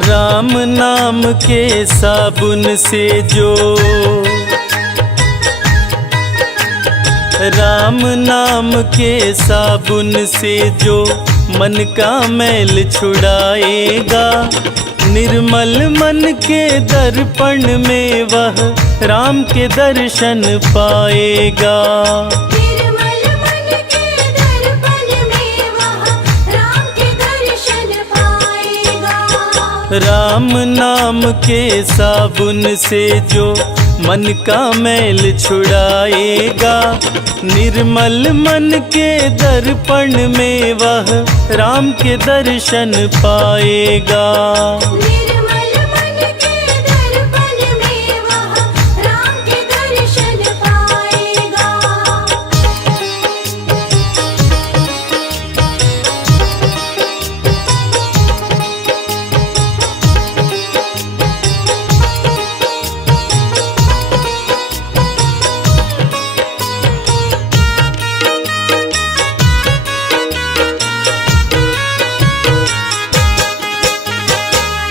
राम नाम के साबुन से जो, राम नाम के साबुन से जो मन का मैल छुड़ाएगा, निर्मल मन के दर्पण में वह राम के दर्शन पाएगा। निर्मल मन के दर्पण में वह राम के दर्शन पाएगा। राम नाम के साबुन से जो मन का मैल छुड़ाएगा, निर्मल मन के दर्पण में वह राम के दर्शन पाएगा। निर्मल मन के दर्पण में वह राम के दर्शन पाएगा।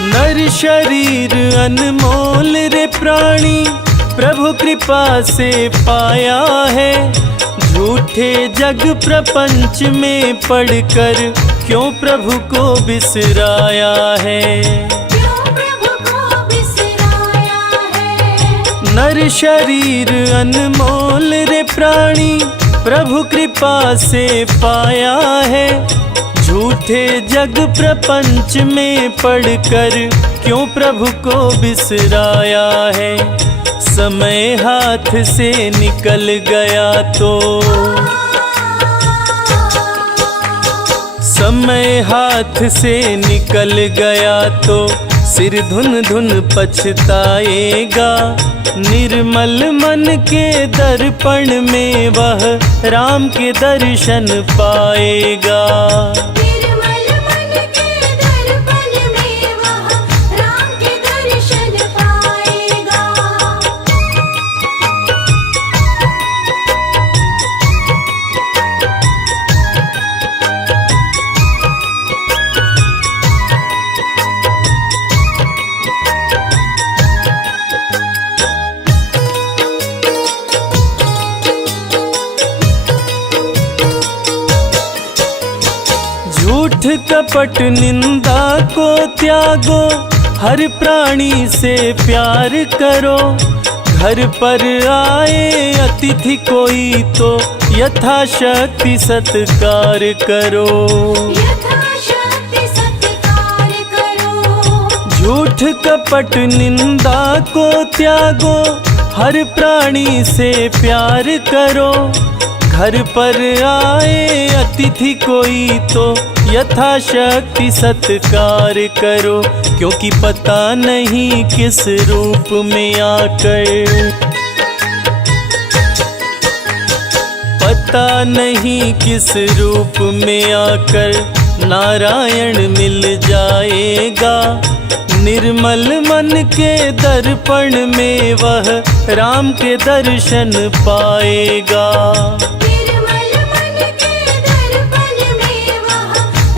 नर शरीर अनमोल रे प्राणी, प्रभु कृपा से पाया है। झूठे जग प्रपंच में पड़कर क्यों प्रभु को बिसराया है। क्यों प्रभु को बिसराया है। नर शरीर अनमोल रे प्राणी, प्रभु कृपा से पाया है। झूठे जग प्रपंच में पड़कर क्यों प्रभु को बिसराया है। समय हाथ से निकल गया तो, समय हाथ से निकल गया तो सिर धुन धुन पछताएगा। निर्मल मन के दर्पण में वह राम के दर्शन पाएगा। निर्मल मन के दर्पण में वह राम के दर्शन पाएगा। झूठ कपट निंदा को त्यागो, हर प्राणी से प्यार करो। घर पर आए अतिथि कोई तो यथाशक्ति सत्कार करो। यथाशक्ति सत्कार करो। झूठ कपट निंदा को त्यागो, हर प्राणी से प्यार करो। घर पर आए अतिथि कोई तो यथाशक्ति सत्कार करो। क्योंकि पता नहीं किस रूप में आकर, पता नहीं किस रूप में आकर नारायण मिल जाएगा। निर्मल मन के दर्पण में वह राम के दर्शन पाएगा। निर्मल मन के दर्पण में वह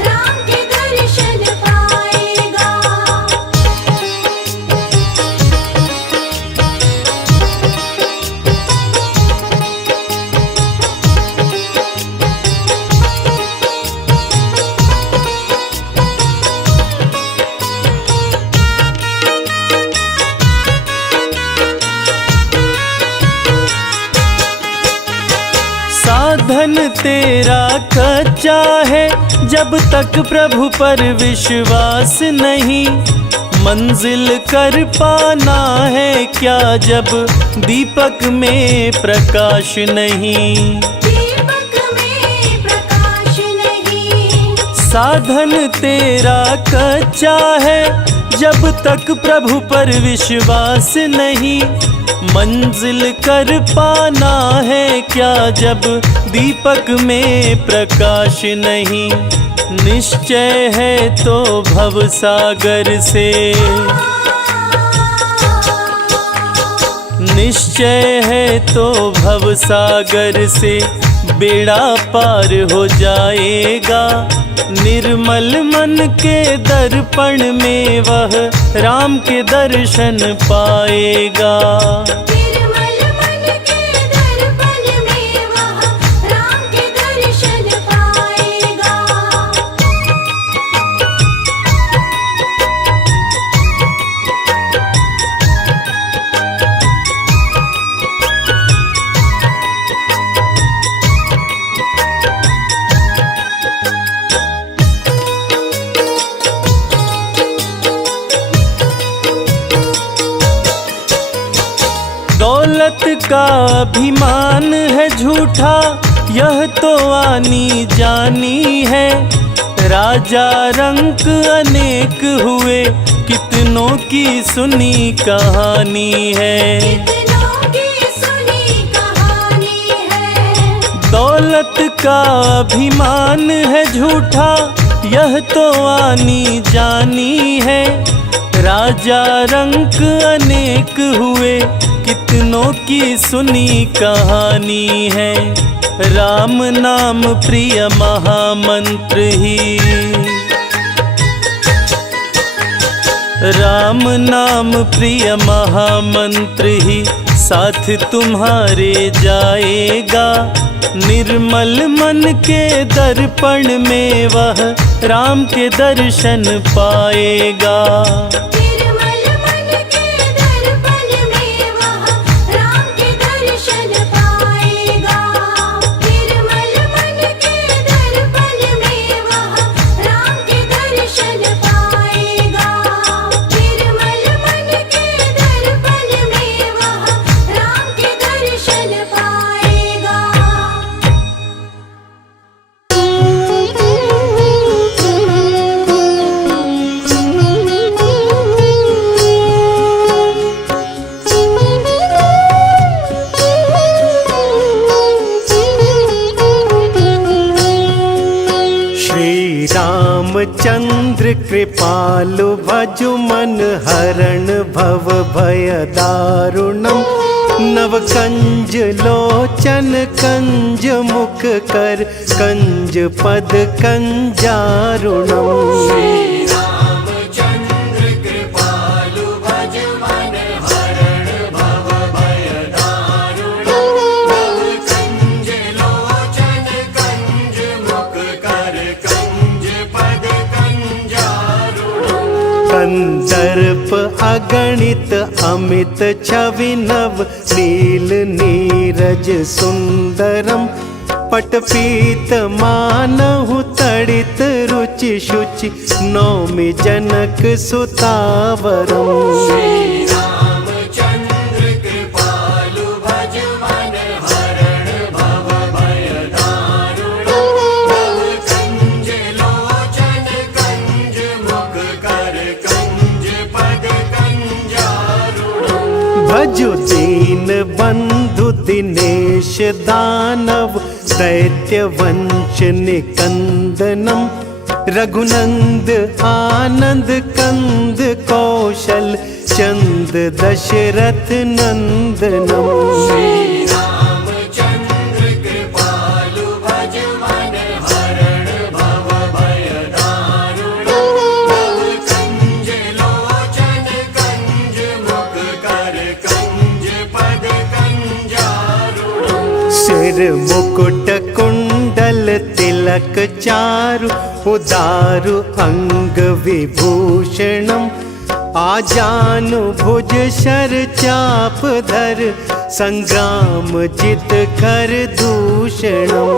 राम के दर्शन पाएगा। साधन तेरा कच्चा है, जब तक प्रभु पर विश्वास नहीं। मंजिल कर पाना है क्या जब दीपक में प्रकाश नहीं। दीपक में प्रकाश नहीं। साधन तेरा कच्चा है, जब तक प्रभु पर विश्वास नहीं। मंजिल कर पाना है क्या जब दीपक में प्रकाश नहीं। निश्चय है तो भव सागर से, निश्चय है तो भव सागर से बेड़ा पार हो जाएगा। निर्मल मन के दर्पण में वह राम के दर्शन पाएगा। निर्मल मन के दर्पण में वह राम के दर्शन पाएगा। दौलत का अभिमान है झूठा, यह तो आनी जानी है। राजा रंक अनेक हुए, कितनों की सुनी कहानी है। कितनों की सुनी कहानी है। दौलत का अभिमान है झूठा, यह तो आनी जानी है। राजा रंक अनेक हुए, कितनों की सुनी कहानी है। राम नाम प्रिय महामंत्र ही, राम नाम प्रिय महामंत्र ही साथ तुम्हारे जाएगा। निर्मल मन के दर्पण में वह राम के दर्शन पाएगा। निर्मल मन के दर्पण में वह राम के दर्शन पाएगा। निर्मल मन के दर्पण में वह राम के दर्शन पाएगा। निर्मल मन के दर्पण में वह राम के दर्शन पाएगा। श्री रामचंद्र कृपालु भजु मन हरण भव भय दारुणम। नव कंज लोचन कंज मुख कर कंज पद कंजारुणम। कंदर्प अगणित अमित छवि नव नील नीरज सुंदरम। पटपीत मानहु तड़ित रुचि शुचि नौमि जनक सुतावरम। भजु दीन बंधु दिनेश दानव दैत्य वंश निकंदनम। रघुनंद आनंद कंद कौशल चंद दशरथ नंदनम। सिर मुकुट कुंडल तिलक चारु उदारु अंग विभूषणम। आजानु भुज शर चाप धर संग्राम जित कर दूषणम।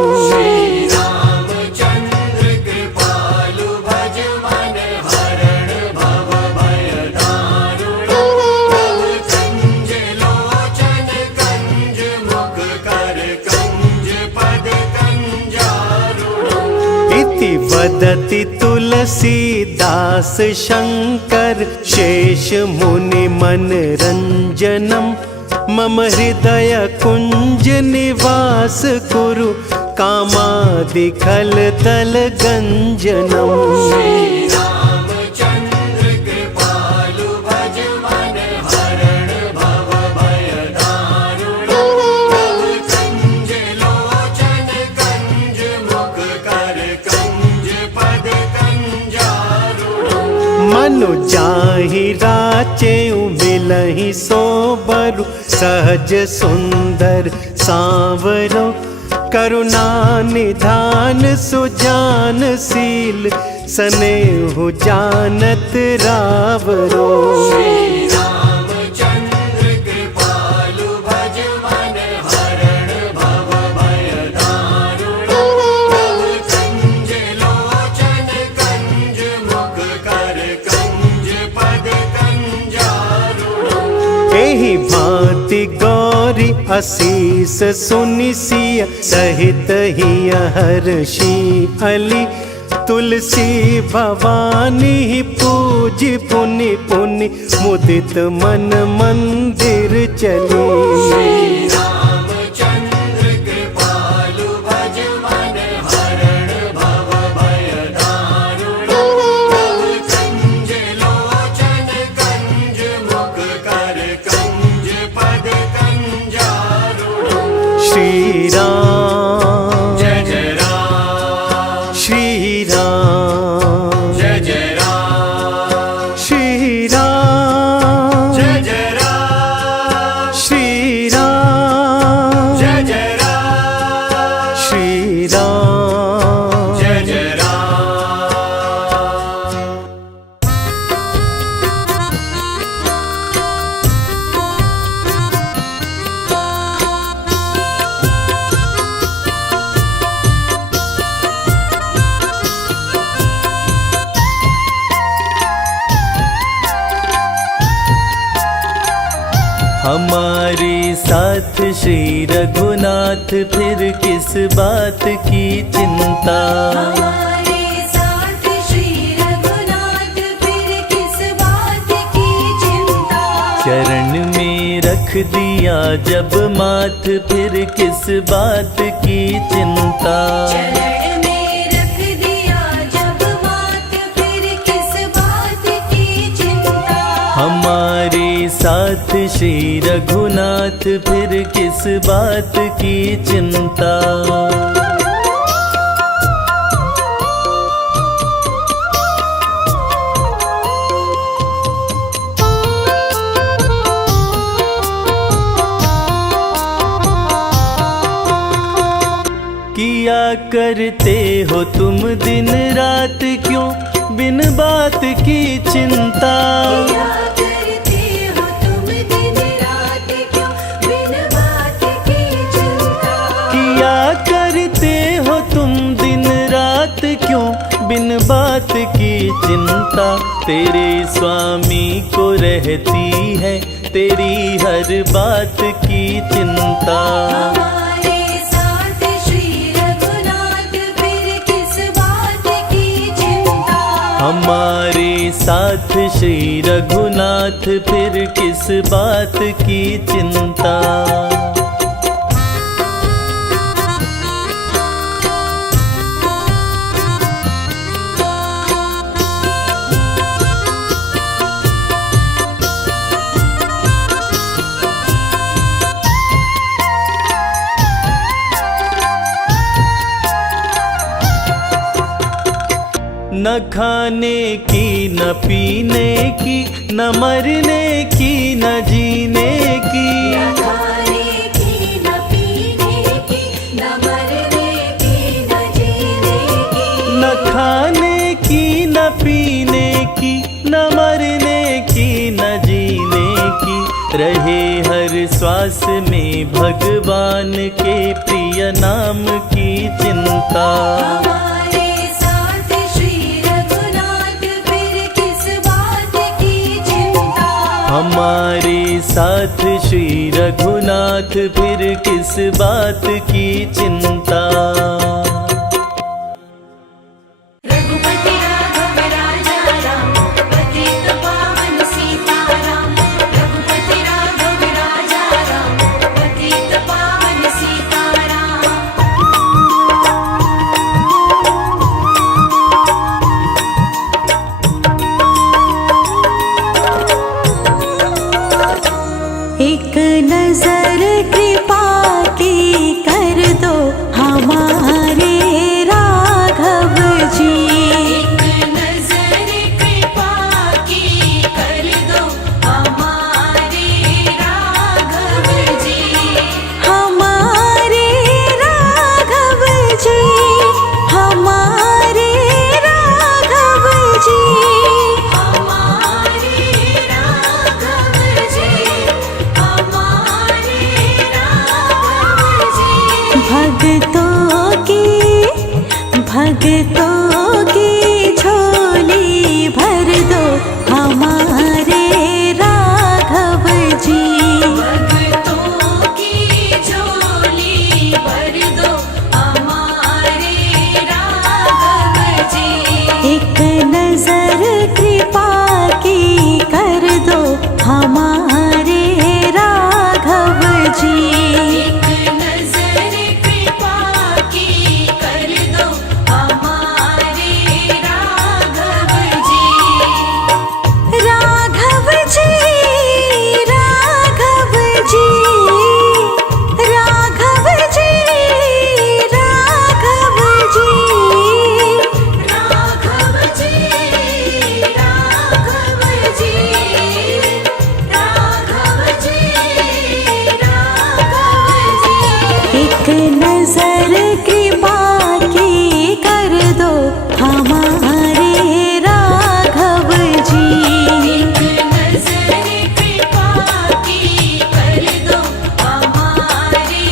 वदति तुलसीदास शंकर शेष मुनि मन रंजनम। मम हृदय कुंज निवास कुरु कामादिखल तल गंजनम। ताहि राचे मिलहि सोबरु सहज सुंदर सांवरो करुणा निधान सुजानशील स्नेहु जानत रावरो एहि भांति गौरी असीस सुनि सिय सहित हिय हर्षि अली तुलसी भवानी पूजी पुनि पुनि मुदित मन मंदिर चली श्री राम जय जय राम, श्री राम जय जय राम, श्री राम जय जय राम, श्री राम जय जय राम, श्री राम जय जय राम। हमारे साथ श्री रघुनाथ फिर किस बात की चिंता। हमारे साथ श्री रघुनाथ फिर किस बात की चिंता। चरण में रख दिया जब माथ फिर किस बात की चिंता। चरण में रख दिया जब मात फिर किस बात की चिंता। हमारे साथ श्री रघुनाथ फिर किस बात की चिंता। किया करते हो तुम दिन रात क्यों बिन बात की चिंता। क्या करते हो तुम दिन रात क्यों बिन बात की चिंता। किया करते हो तुम दिन रात क्यों बिन बात की चिंता। तेरे स्वामी को रहती है तेरी हर बात की चिंता। हमारे साथ श्री रघुनाथ फिर किस बात की चिंता। हमारे साथ श्री रघुनाथ फिर किस बात की चिंता। न खाने की न पीने की न मरने की न जीने की। न खाने की न पीने की न मरने की न जीने की। न खाने की न पीने की न मरने की न जीने की। रहे हर श्वास में भगवान के प्रिय नाम की चिंता। हमारे साथ श्री रघुनाथ फिर किस बात की चिंता। हमारे साथ श्री रघुनाथ फिर किस बात की चिंता। रघुपति राघव राजा राम पतित पावन सीताराम। रघुपति राघव राजा राम पतित पावन सीताराम। एक नजर कृपा की कर दो हमारे भक्तों की झोली भर दो हमारे राघव जी। भक्तों की झोली भर दो हमारे राघव जी। एक नजर कृपा की कर दो हमारे राघव जी। एक नजर कृपा की कर दो हमारे राघव जी। राघव जी, राघव जी, राघव जी, राघव जी, राघव जी, राघव जी, राघव जी, राघव जी। एक नजर कृपा की कर दो हमारे राघव जी। एक नजर कृपा की कर दो हमारे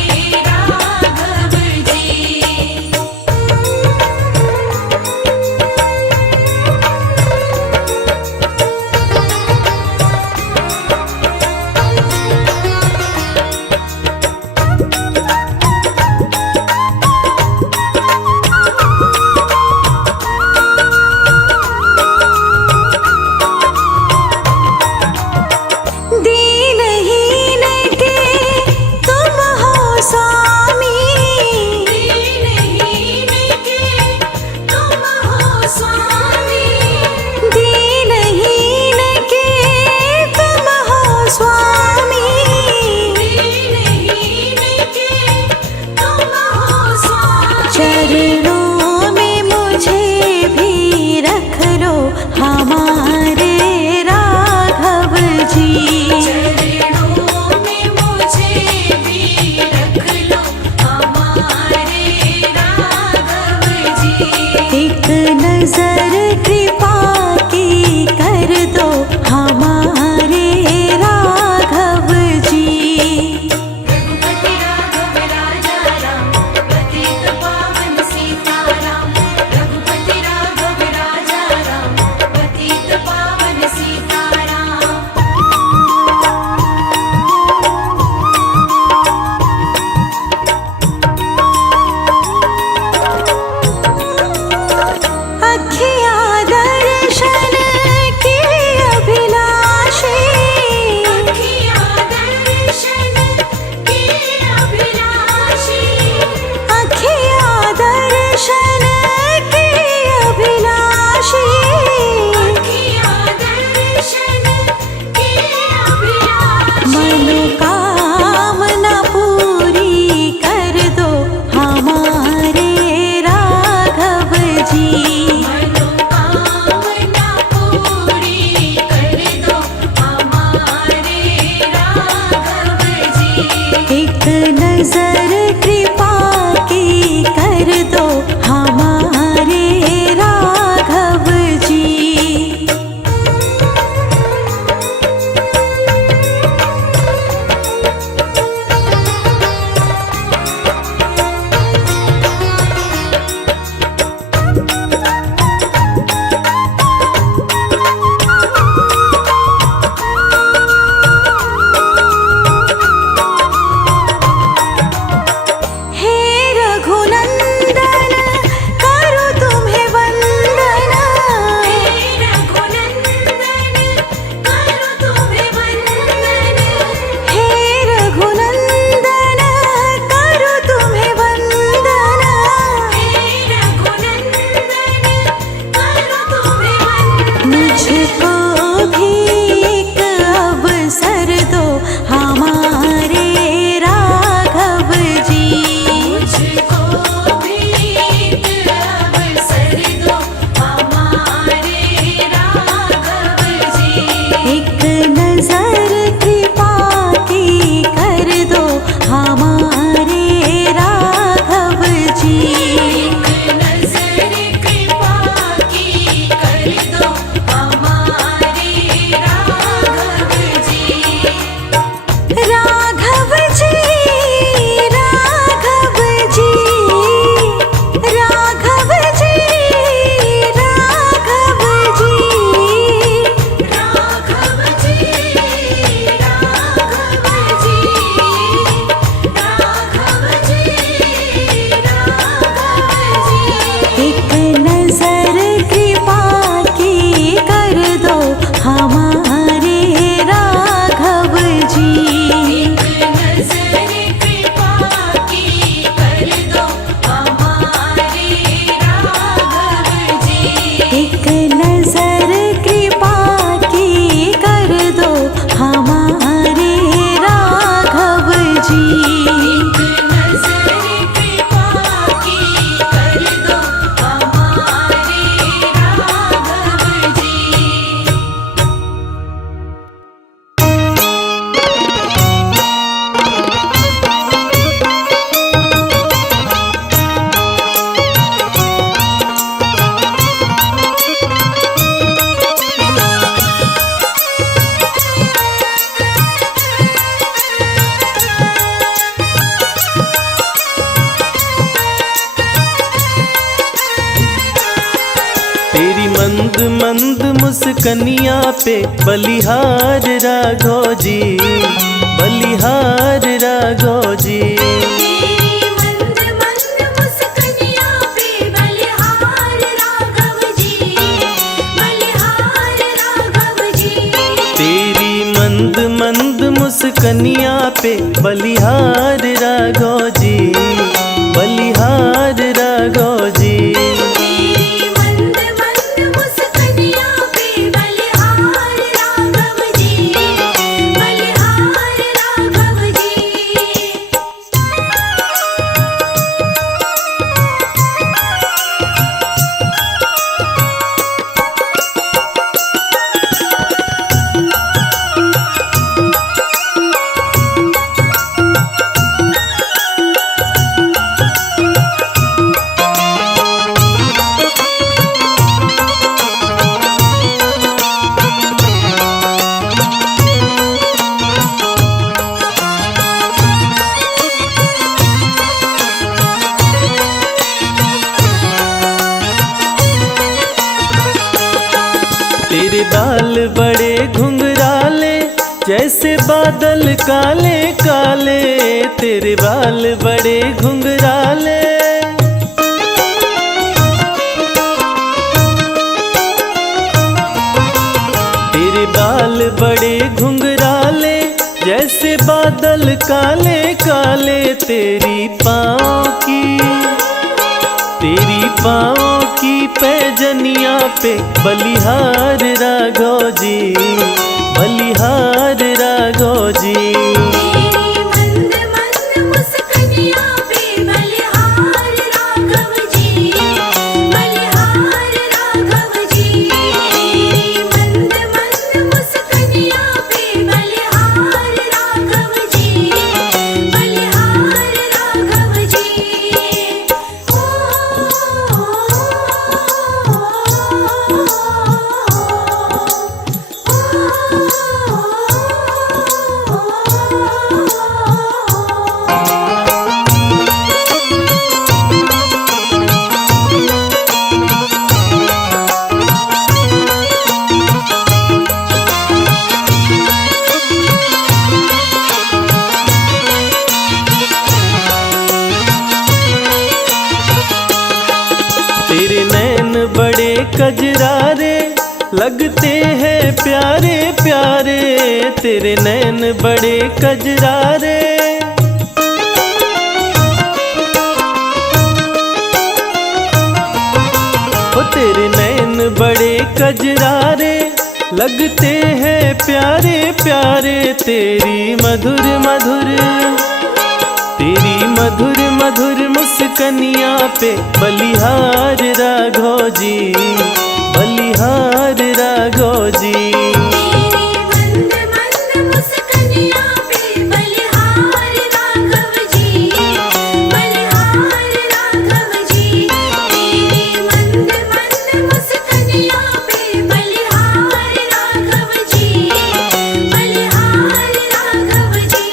राघव जी। दीनहीन के तुम हो स्वामी। दीनहीन के तुम हो स्वामी। दीनहीन के तुम हो स्वामी। दीनहीन के तुम हो स्वामी। चरणों में मुझे भी रख लो हमारे राघव जी। चरणों में मुझे भी रख लो हमारे राघव जी। एक नजर कृपा की कर दो हमारे राघव जी। रघुपति राघव राजा राम, पतित पावन सीताराम। रघुपति राघव राजा राम, पतित पावन सीताराम। अखिया दर्शन की अभिलाषी। अखिया दर्शन की अभिलाषी। अखिया दर्शन की अभिलाषी। अखिया दर्शन की अभिलाषी। मनोकामना पूरी कर दो हमारे राघव जी। मनोकामना पूरी कर दो हमारे राघव जी। एक नजर कृपा की कर दो हमारे राघव जी। मुस्कनिया पे बलिहार राघव जी, बलिहार राघव जी। तेरी मंद मंद मुस्कनिया पे बलिहार राघव जी, बलिहार राघव जी। तेरी मंद मंद मुस्कनिया पे बलिहार राघव जी, बलिहार राघव जी। तेरी मंद मंद मुस्कनिया पे बलिहार राघव जी, बलिहार राघव जी। तेरे बाल बड़े घुंघराले जैसे बादल काले काले, तेरे बाल बड़े घुंघराले। तेरे बाल बड़े घुंघराले जैसे बादल काले काले, तेरी पाँव की पैजनिया पे बलिहार राघव जी, बलिहार राघव जी। तेरी मंद मंद मुस्कनिया पे बलिहार राघव जी, बलिहार राघव जी। तेरी मंद मंद मुस्कनिया पे बलिहार राघव जी, बलिहार राघव जी। तेरे नैन बड़े कजरारे लगते हैं प्यारे प्यारे, तेरे नैन बड़े कजरारे। ओ तेरे नैन बड़े कजरारे लगते हैं प्यारे प्यारे, तेरी मधुर मधुर मुस्कनिया पे बलिहार राघव जी, बलिहार राघव जी। तेरी मंद मंद मुस्कनिया पे बलिहार राघव जी, बलिहार राघव जी। तेरी मंद मंद मुस्कनिया पे बलिहार राघव जी, बलिहार राघव जी।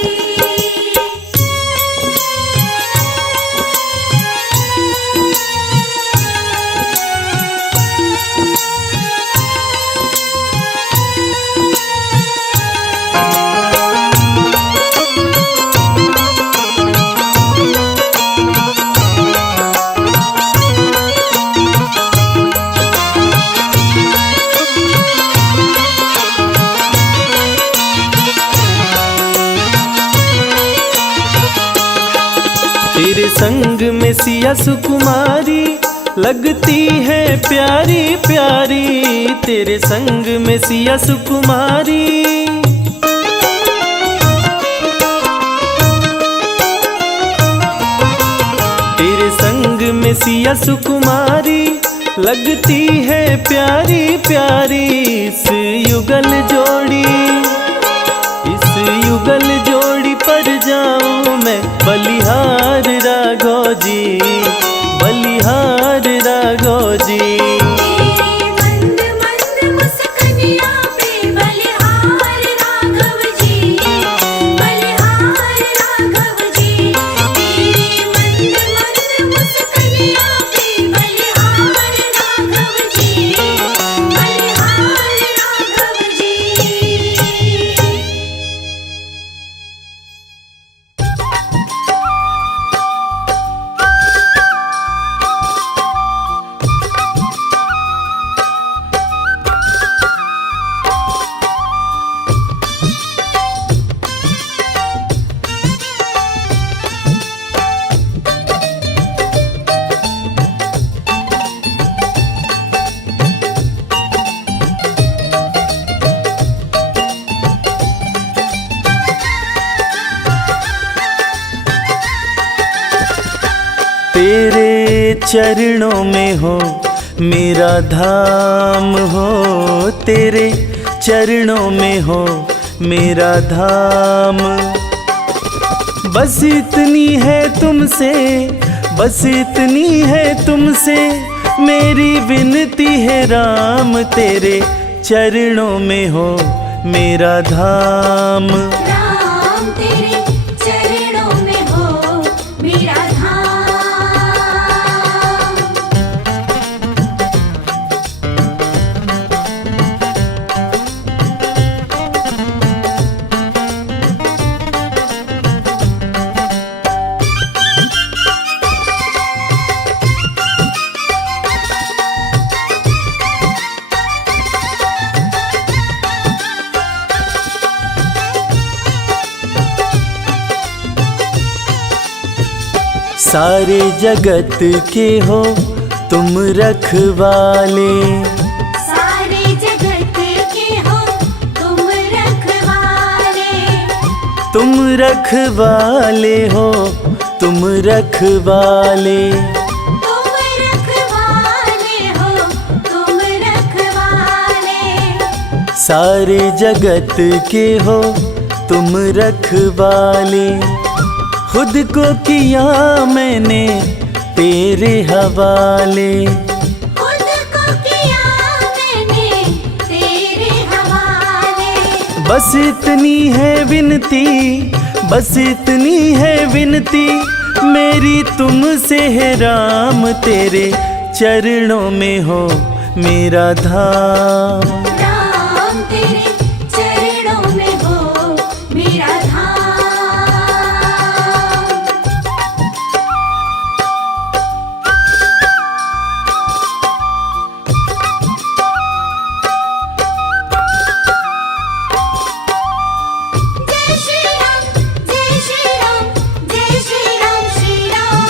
तेरे संग में सिया सुकुमारी लगती है प्यारी प्यारी, तेरे संग में सिया सुकुमारी। तेरे संग में सिया सुकुमारी लगती है प्यारी प्यारी, इस युगल जोड़ी पर जाऊं मैं बलिहार राघव जी, बलिहार राघव जी। तेरी मंद मंद मुस्कनिया पे बलिहार राघव जी, बलिहार राघव जी। तेरी मंद मंद मुस्कनिया पे बलिहार राघव जी, बलिहार चरणों में हो मेरा धाम हो, तेरे चरणों में हो मेरा धाम। बस इतनी है तुमसे, बस इतनी है तुमसे मेरी विनती है राम, तेरे चरणों में हो मेरा धाम। राम तेरे चरणों में हो मेरा धाम। सारे जगत के हो तुम रखवाले, सारे जगत के हो तुम रखवाले, तुम रखवाले हो तुम रखवाले। तुम रखवाले हो तुम रखवाले। सारे जगत के हो तुम रखवाले, खुद को किया मैंने तेरे हवाले। खुद को किया मैंने तेरे हवाले। बस इतनी है विनती, बस इतनी है विनती मेरी तुमसे है राम, तेरे चरणों में हो मेरा धाम। राम तेरे चरणों में हो मेरा धाम। जय श्री राम, जय श्री राम, जय श्री राम, श्री राम।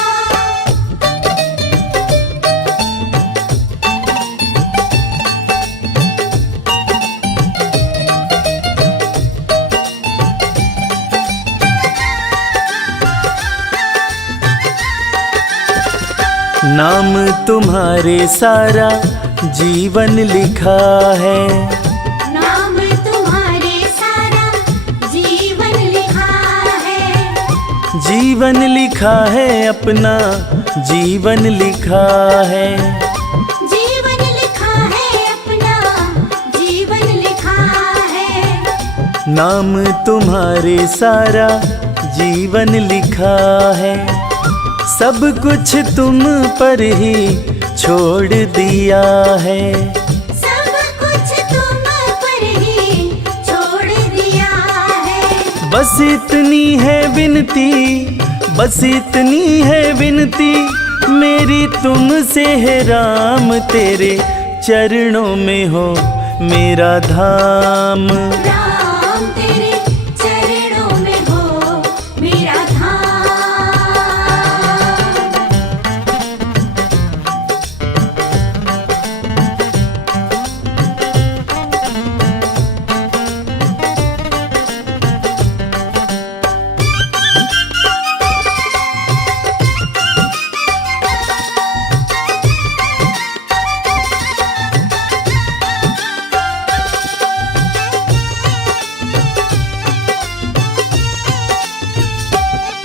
नाम तुम्हारे सारा जीवन लिखा है, नाम तुम्हारे सारा जीवन लिखा है। जीवन लिखा है अपना जीवन लिखा है। जीवन लिखा है अपना जीवन लिखा है। नाम तुम्हारे सारा जीवन लिखा है, सब कुछ तुम पर ही छोड़ दिया है। सब कुछ तुम पर ही छोड़ दिया है। बस इतनी है विनती, बस इतनी है विनती मेरी तुमसे है राम, तेरे चरणों में हो मेरा धाम। राम तेरे चरणों में हो मेरा धाम।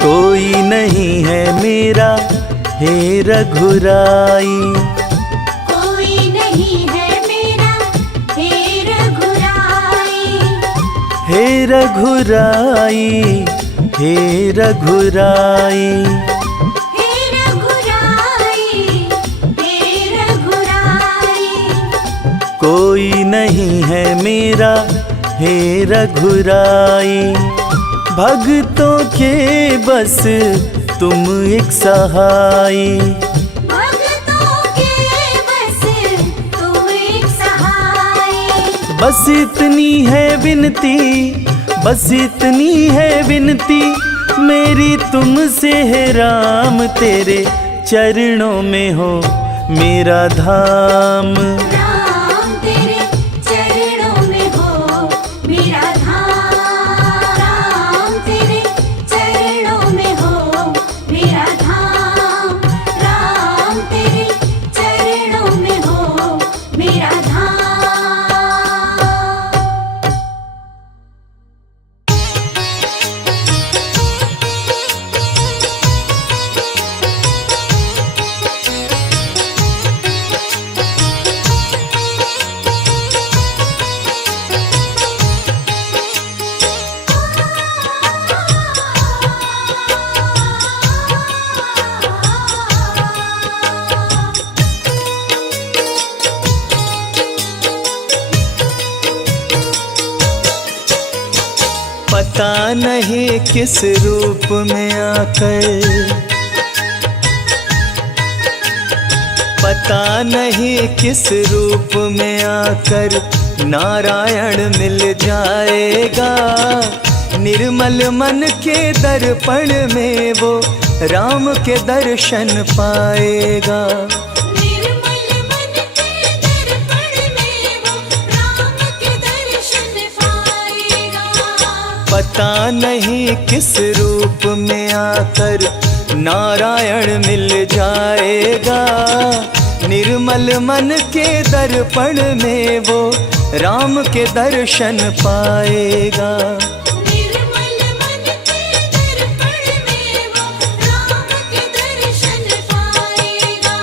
कोई नहीं है मेरा हे रघुराई, कोई नहीं है मेरा हे रघुराई। हे रघुराई, हे रघुराई। हे रघुराई, हे रघुराई। कोई नहीं है मेरा हे रघुराई, भक्तों के बस तुम एक सहाई। भक्तों के बस तुम एक सहाय। बस इतनी है विनती, बस इतनी है विनती मेरी तुमसे है राम, तेरे चरणों में हो मेरा धाम। राम तेरे चरणों में हो मेरा धाम। राम तेरे चरणों में हो मेरा धाम। राम तेरे पता नहीं किस रूप में आकर, पता नहीं किस रूप में आकर नारायण मिल जाएगा। निर्मल मन के दर्पण में वो राम के दर्शन पाएगा। निर्मल मन के दर्पण में वो राम के दर्शन पाएगा। पता नहीं किस रूप में आकर नारायण मिल जाएगा। निर्मल मन के दर्पण में वो राम के दर्शन पाएगा। निर्मल मन के दर्पण में वो राम के दर्शन पाएगा।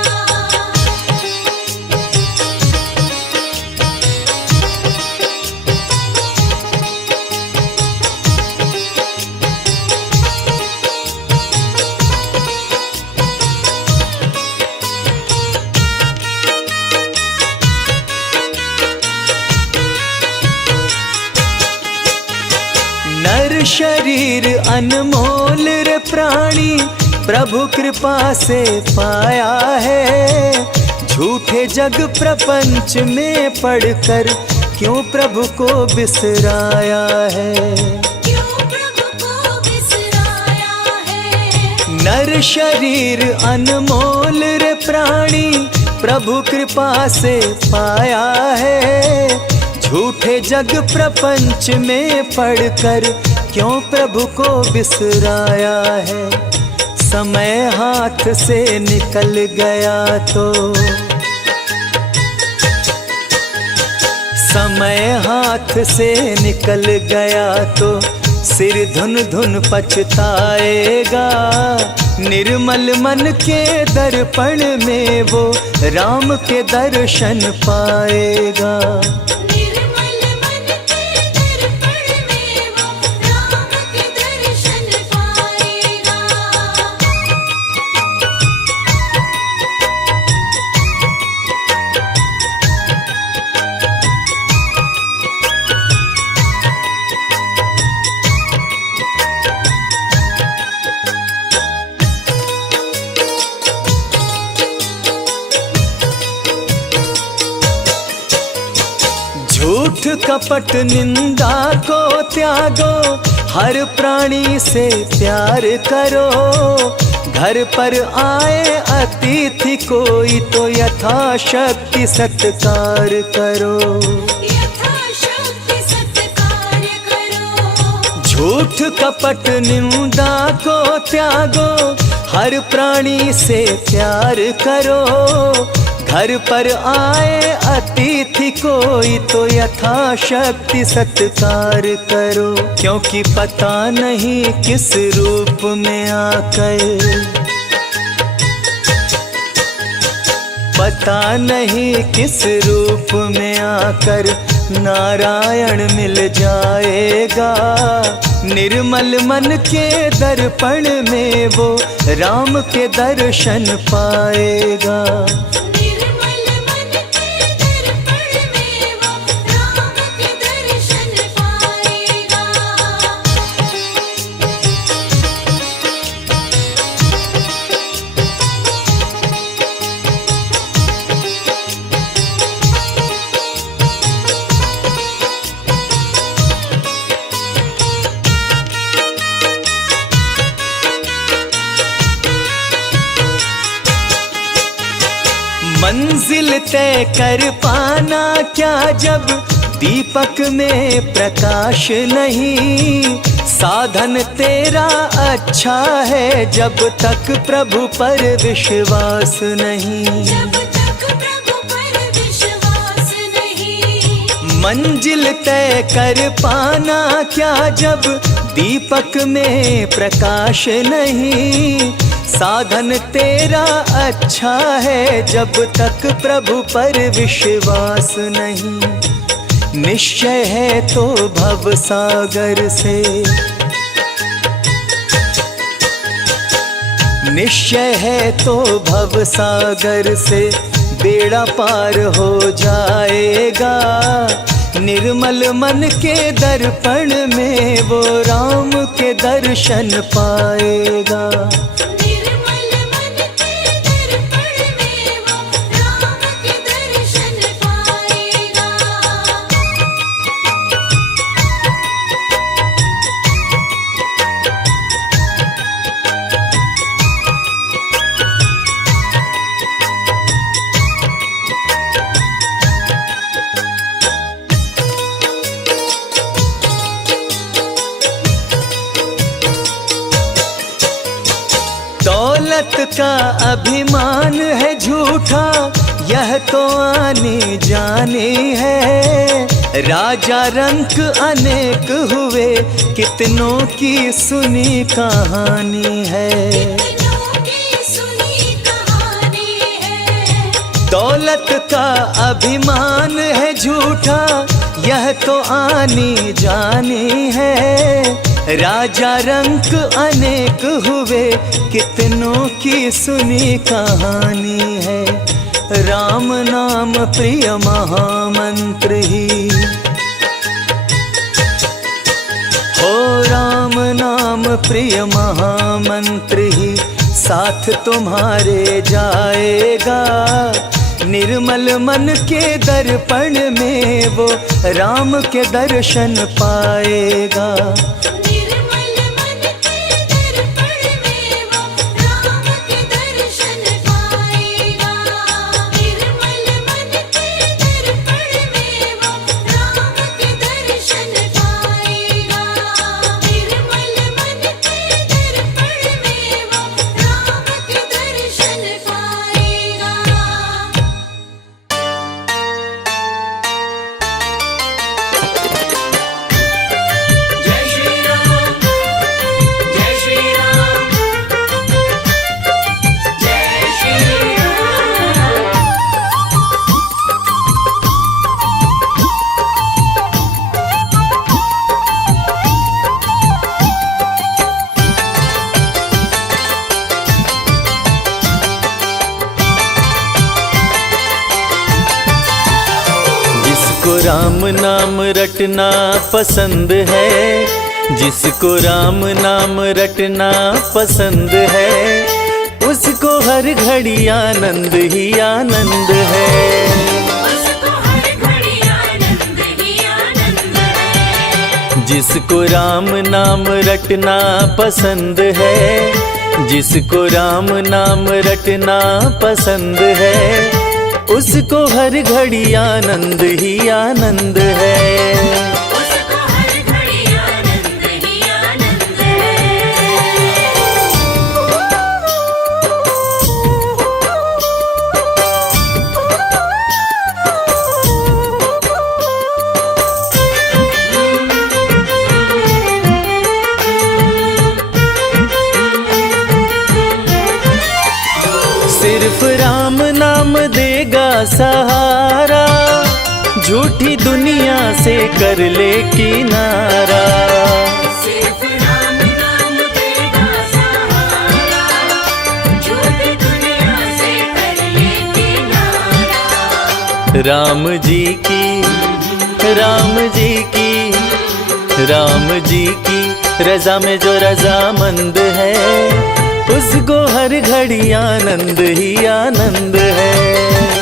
नर शरीर अनमोल रे प्राणी प्रभु कृपा से पाया है। झूठे जग प्रपंच में पड़कर क्यों प्रभु को बिसराया है। क्यों प्रभु को बिसराया है। नर शरीर अनमोल रे प्राणी प्रभु कृपा से पाया है। झूठे जग प्रपंच में पड़कर क्यों प्रभु को बिसराया है। समय हाथ से निकल गया तो, समय हाथ से निकल गया तो सिर धुन धुन पछताएगा। निर्मल मन के दर्पण में वो राम के दर्शन पाएगा। निर्मल मन के दर्पण में वो राम के दर्शन पाएगा। झूठ कपट निंदा को त्यागो, हर प्राणी से प्यार करो। घर पर आए अतिथि कोई तो यथाशक्ति सत्कार करो। यथाशक्ति सत्कार करो। झूठ कपट निंदा को त्यागो, हर प्राणी से प्यार करो। घर पर आए अतिथि कोई तो यथाशक्ति सत्कार करो। क्योंकि पता नहीं किस रूप में आकर, पता नहीं किस रूप में आकर नारायण मिल जाएगा। निर्मल मन के दर्पण में वो राम के दर्शन पाएगा। निर्मल मन के दर्पण में वो राम के दर्शन पाएगा। मंजिल तय कर पाना क्या जब दीपक में प्रकाश नहीं। साधन तेरा अच्छा है जब तक प्रभु पर विश्वास नहीं। जब तक प्रभु पर विश्वास नहीं। मंजिल तय कर पाना क्या जब दीपक में प्रकाश नहीं। साधन तेरा अच्छा है जब तक प्रभु पर विश्वास नहीं। निश्चय है तो भव सागर से, निश्चय है तो भव सागर से बेड़ा पार हो जाएगा। निर्मल मन के दर्पण में वो राम के दर्शन पाएगा। निर्मल मन के दर्पण में वो राम के दर्शन पाएगा। दौलत का अभिमान है झूठा, यह तो आने जाने है। राजा रंक अनेक हुए, कितनों की सुनी कहानी है। कितनों की सुनी कहानी है। दौलत का अभिमान है झूठा, यह तो आनी जानी है। राजा रंक अनेक हुए, कितनों की सुनी कहानी है। राम नाम प्रिय महामंत्र ही, हो राम नाम प्रिय महामंत्र ही साथ तुम्हारे जाएगा। निर्मल मन के दर्पण में वो राम के दर्शन पाएगा। निर्मल मन के दर्पण में वो राम के दर्शन पाएगा। निर्मल मन के दर्पण में वो राम के दर्शन पाएगा। निर्मल मन के दर्पण में वो राम के दर्शन पाएगा। जय श्री राम, जय श्री राम, जय श्री राम। जिसको राम नाम रटना पसंद है, जिसको राम नाम रटना पसंद है, उसको हर घड़ी आनंद ही आनंद है। उसको हर घड़ी आनंद ही आनंद है। जिसको राम नाम रटना पसंद है, जिसको राम नाम रटना पसंद है, उसको हर घड़ी आनंद ही आनंद है। उसको हर घड़ी आनंद ही आनंद है। सिर्फ राम नाम देगा सहारा, झूठी दुनिया से कर ले किनारा। सिर्फ राम नाम देगा सहारा, झूठी दुनिया से कर ले किनारा। राम जी की, राम जी की, राम जी की रजा में जो रजामंद है, उसको हर घड़ी आनंद ही आनंद है।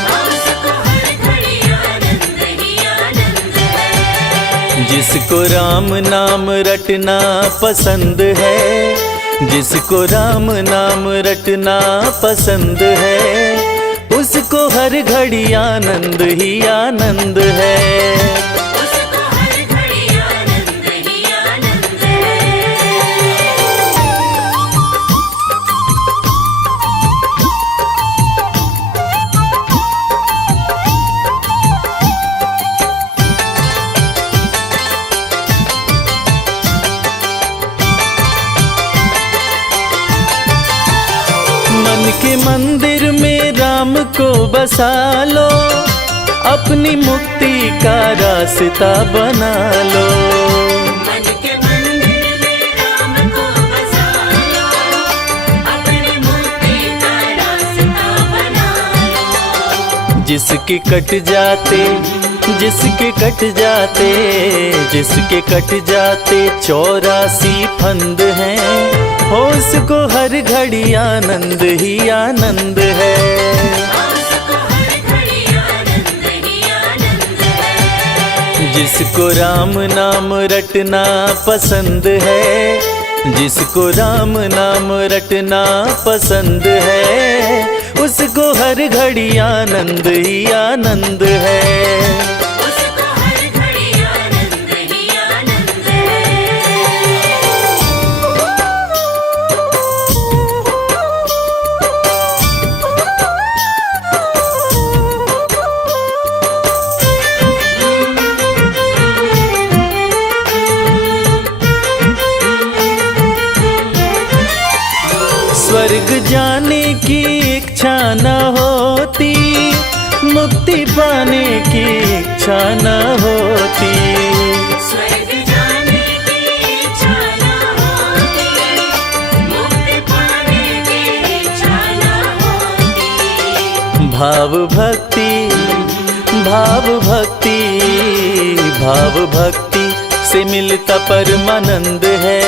उसको हर घड़ी आनंद ही आनंद है। जिसको राम नाम रटना पसंद है, जिसको राम नाम रटना पसंद है, उसको हर घड़ी आनंद ही आनंद है। उसको हर घड़ी आनंद ही आनंद है। मन के मंदिर में राम को बसा लो, अपनी मुक्ति का रास्ता बना लो। मन के मंदिर में राम को बसा लो, अपनी मुक्ति का रास्ता बना लो। जिसके कट जाते जिसके कट जाते 84 फंद हैं, हो उसको हर घड़ी आनंद ही आनंद है। जिसको राम नाम रटना पसंद है, जिसको राम नाम रटना पसंद है, उसको हर घड़ी आनंद ही आनंद है। स्वर्ग जाने की इच्छा न होती, मुक्ति पाने की इच्छा न होती। स्वर्ग जाने की इच्छा न होती, मुक्ति पाने की इच्छा न होती। भाव भक्ति से मिलता परमानंद है,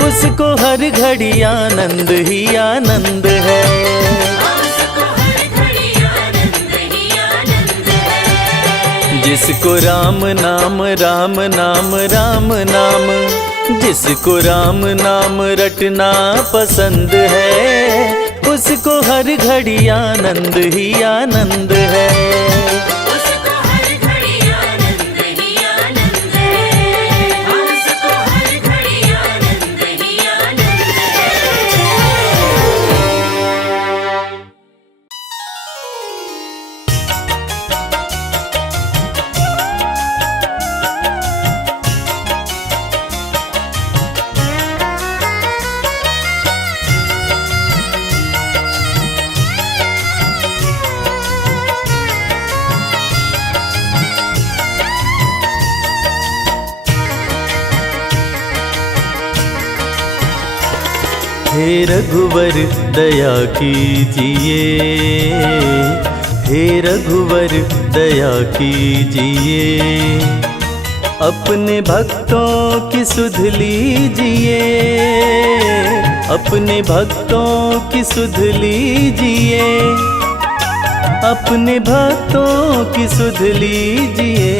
उसको हर घड़ी आनंद ही आनंद है। जिसको राम नाम जिसको राम नाम रटना पसंद है, उसको हर घड़ी आनंद ही आनंद है। हे रघुवर दया कीजिए, हे रघुवर दया कीजिए, अपने भक्तों की सुध लीजिए, अपने भक्तों की सुध लीजिए, अपने भक्तों की सुध लीजिए।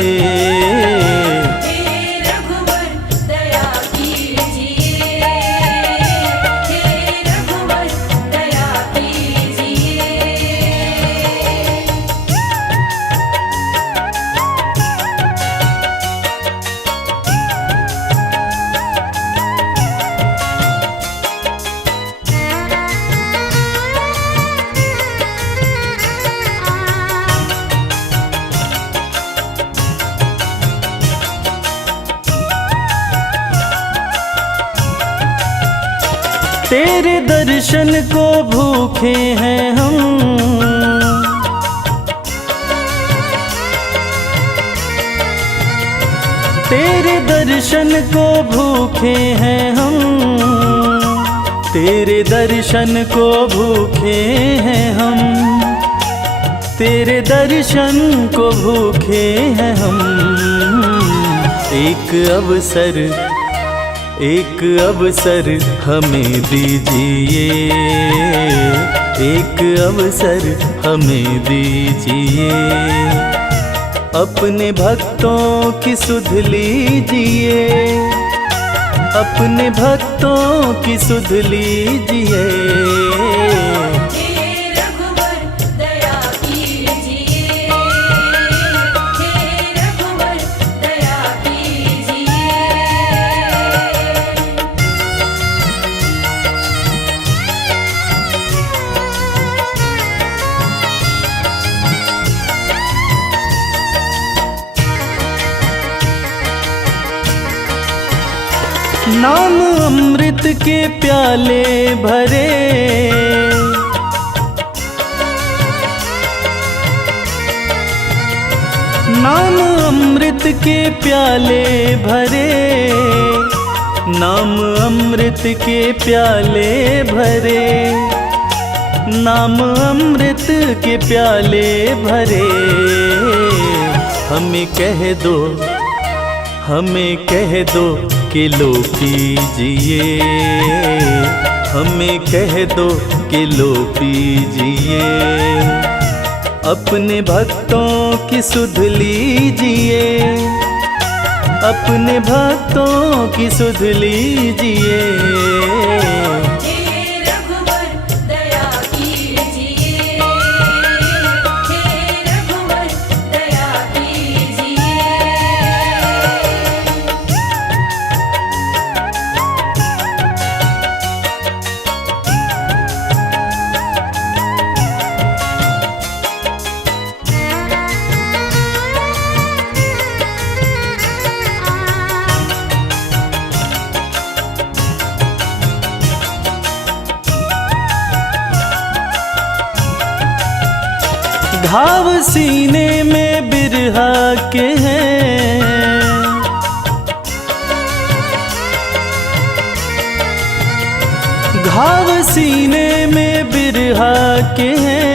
तेरे दर्शन को भूखे हैं हम, तेरे दर्शन को भूखे हैं हम, तेरे दर्शन को भूखे हैं हम, तेरे दर्शन को भूखे हैं हम। एक अवसर हमें दीजिए, एक अवसर हमें दीजिए, अपने भक्तों की सुध लीजिए, अपने भक्तों की सुध लीजिए। नाम अमृत के प्याले भरे, नाम अमृत के प्याले भरे, नाम अमृत के प्याले भरे, नाम अमृत के प्याले भरे, हमें कह दो कि लो पीजिए, हमें कह दो कि लो पीजिए, अपने भक्तों की सुध लीजिए, अपने भक्तों की सुध लीजिए। हे रघुवर दया कीजिए, हे रघुवर दया कीजिए। घाव सीने में बिरहा के हैं, घाव सीने में बिरहा के हैं,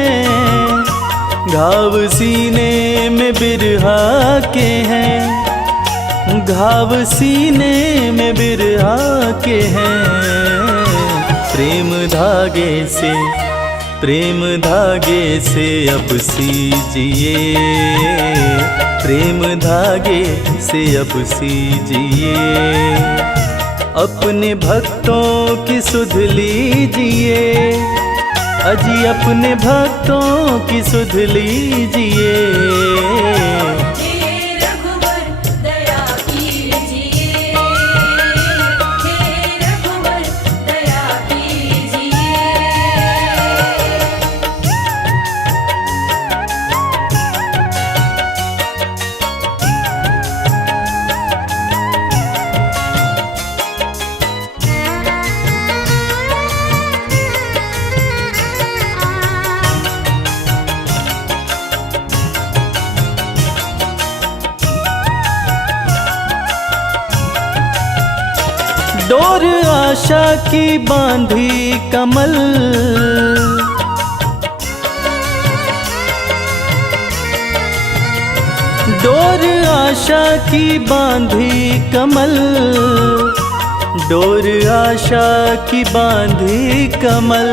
घाव सीने में बिरहा के हैं, घाव सीने में बिरहा के हैं। प्रेम धागे से अब सीजिए, प्रेम धागे से अब सीजिए, अपने भक्तों की सुध लीजिए, अजी अपने भक्तों की सुध लीजिए। हे रघुवर दया कीजिए, हे रघुवर दया कीजिए। डोर आशा की बांधी कमल, डोर आशा की बांधी कमल, डोर आशा की बांधी कमल,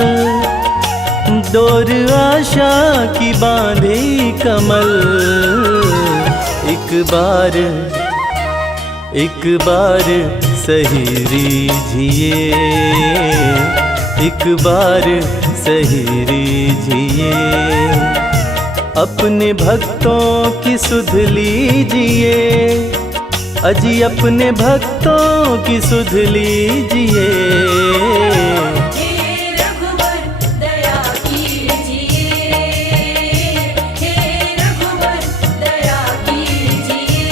डोर आशा की बांधी कमल। एक बार सही रीझिए, एक बार सही रीझिए, अपने भक्तों की सुध लीजिए, अजी अपने भक्तों की सुध लीजिए। हे रघुवर दया कीजिए, हे रघुवर दया कीजिए,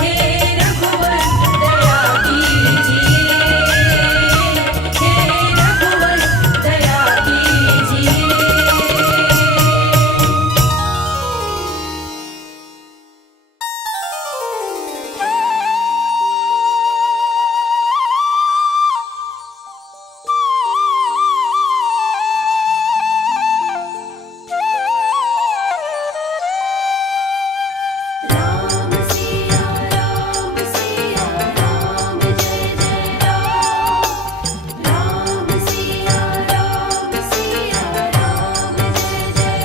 हे रघुवर दया कीजिए, हे रघुवर दया कीजिए। राम सिया राम जय जय राम, राम सिया राम जय जय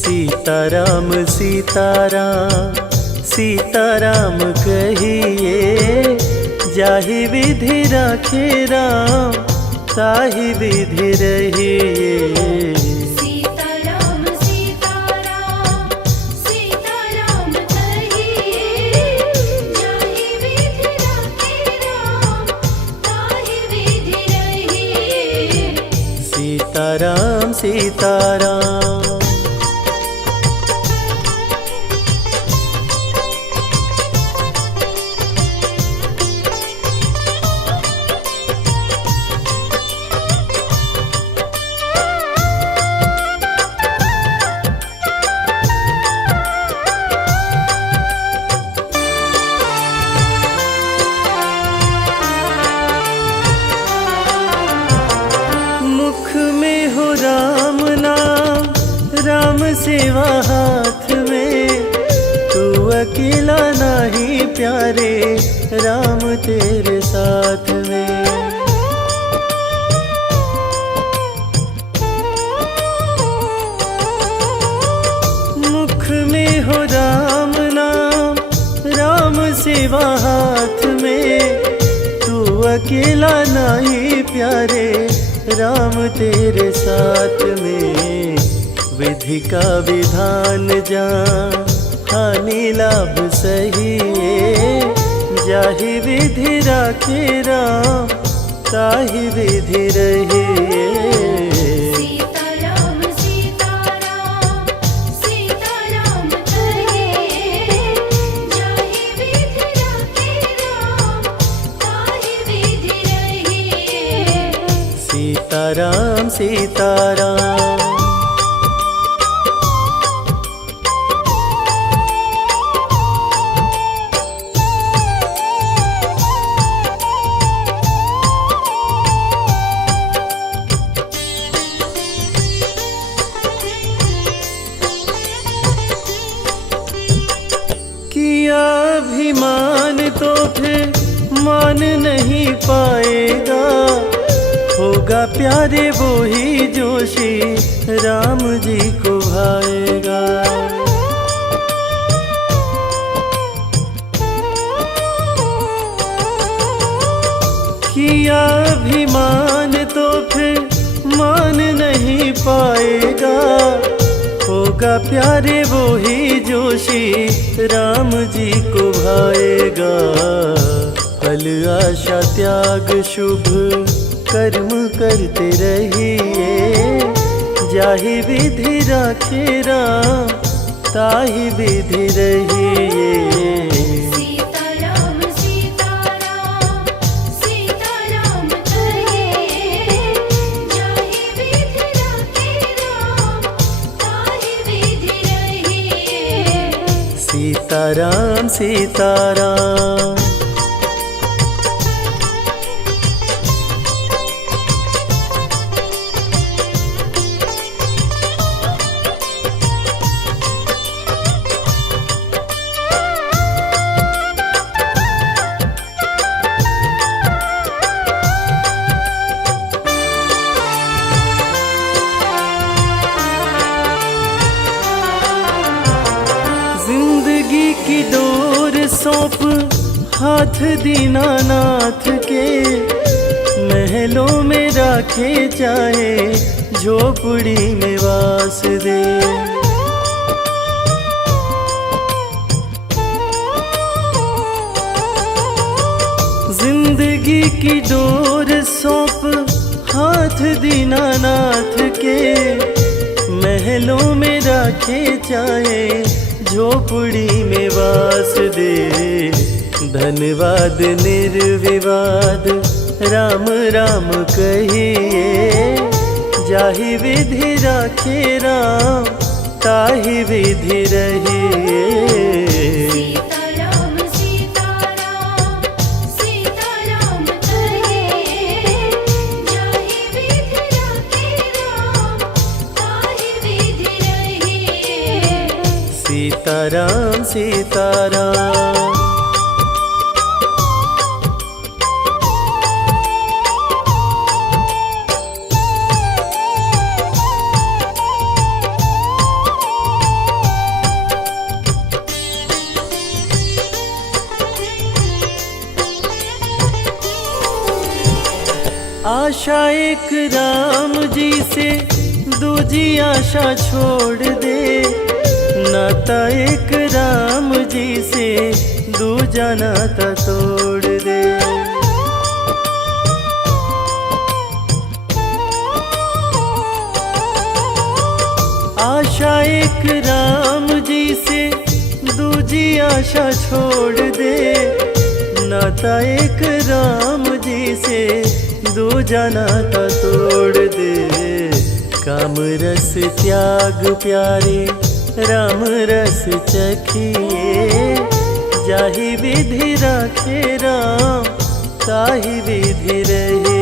सीताराम सीताराम सीताराम कहिए, जाहि विधि राखे राम ताहि विधि रहिए। सीताराम सीताराम सीताराम कहिए, जाहि विधि राखे राम ताहि विधि रहिए। सीताराम सीताराम। हाथ में, तू अकेला नहीं प्यारे राम तेरे साथ में। मुख में हो राम नाम, राम सेवा हाथ में, तू अकेला नहीं प्यारे राम तेरे साथ में। विधि का विधान जान हानि लाभ सही, जाहि विधि राखे राम ताहि विधि रही। सीताराम सीताराम सीताराम कहे, जाहि विधि राखे राम ताहि विधि रही। सीताराम सीताराम। किया अभिमान तो फिर मान नहीं पाएगा, होगा प्यारे वो ही जो श्री राम जी को भाएगा। किया अभिमान तो फिर मान नहीं पाएगा, होगा प्यारे वो ही जो श्री राम जी को भाएगा। फल आशा त्याग शुभ कर्म करते रहिए, जाहि विधि राखे राम ताहि विधि रहिए। सीताराम सीताराम सीताराम कहे, जाहि विधि राखे राम ताहि विधि रही। सीताराम सीताराम। जिंदगी की डोर सौंप हाथ दीनानाथ के, महलों में राखे चाहे झोपड़ी में वास दे। जिंदगी की डोर सौंप हाथ दीनानाथ के, महलों में राखे चाहे झोपड़ी में वास दे। धन्यवाद निर्विवाद राम राम कहिए, जाहि विधि राखे राम ताहि विधि रहिए। सीताराम सीताराम सीताराम कहे, जाहि विधि राखे राम ताहि विधि रही। सीताराम सीताराम। आशा एक राम जी से दूजी आशा छोड़ दे, नाता एक राम जी से दूजा नाता तोड़ दे। आशा एक राम जी से दूजी आशा छोड़ दे, नाता एक राम जी से दूजा नाता तोड़ दे। काम रस त्याग प्यारे राम रस चखिए, जाहि विधि राखे राम ताहि विधि रहे।